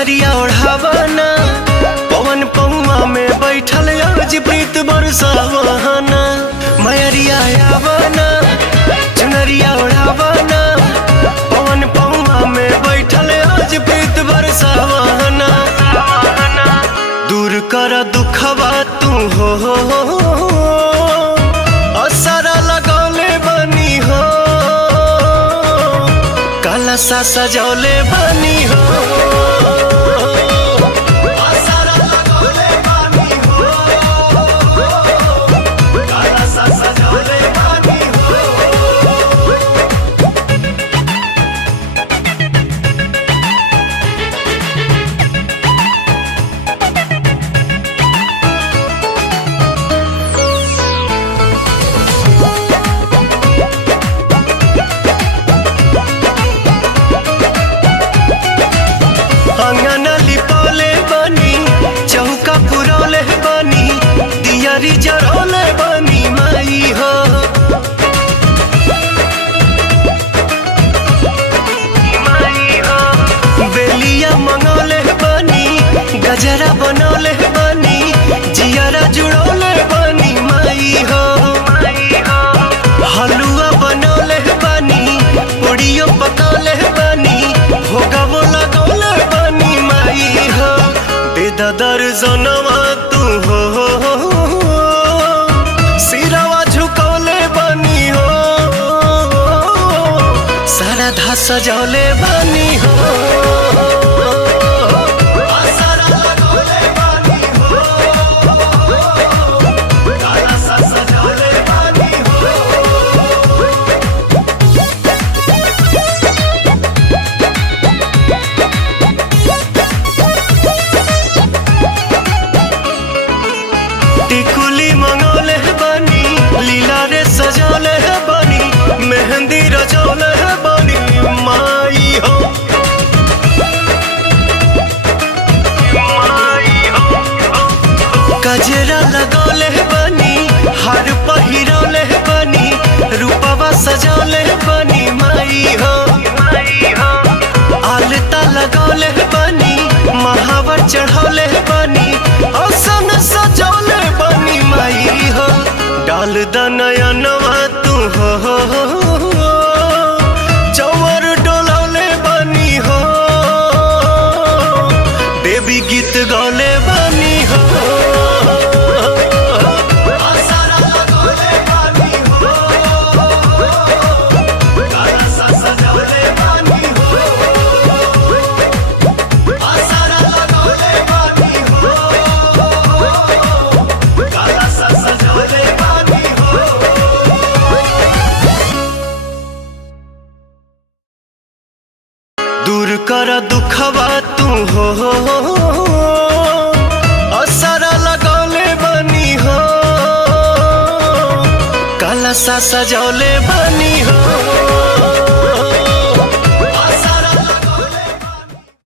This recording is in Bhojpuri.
चुनरिया ओढ़ावना पवन पौआ में बैठल आज प्रीत बरसावना मयरिया आवना चुनरिया ओढ़ावना पवन पौआ में बैठल आज प्रीत बरसावना दूर कर दुखवा तू हो असरा लगौले बनी हो कलसा सजौले बनी हो अंगना लिपौले बनी चौका पुरौले बनी दियारी जरौले बनी माई हो बेलिया मंगौले बनी गजरा बनौले बनी जियारा जुड़ौले बनी माई हो हलुआ बनौले बनी पूड़ियों पकौले बनी भोगवो लगौले बनी माई हो बेदा दर्जनवा तू हो सिरवा झुकौले बनी हो सरधा सजौले बनी हो टिकुली मंगौले बनी लीला रे सजौले बनी मेहंदी रचौले बनी माई हो गजरा लगौले बनी हार पहिरौले बनी रूपवा सजौले बनी माई हो आलता लगौले बनी महावर चढ़ौले बनी आसन सजौले बनी माई हो डाल दनयनवा तू हो चौवर डोलौले बनी हो देवी गीत गौले बनी हो दूर कर दुखवा तू हो असरा लगौले बनी हो कलसा सजौले बनी हो।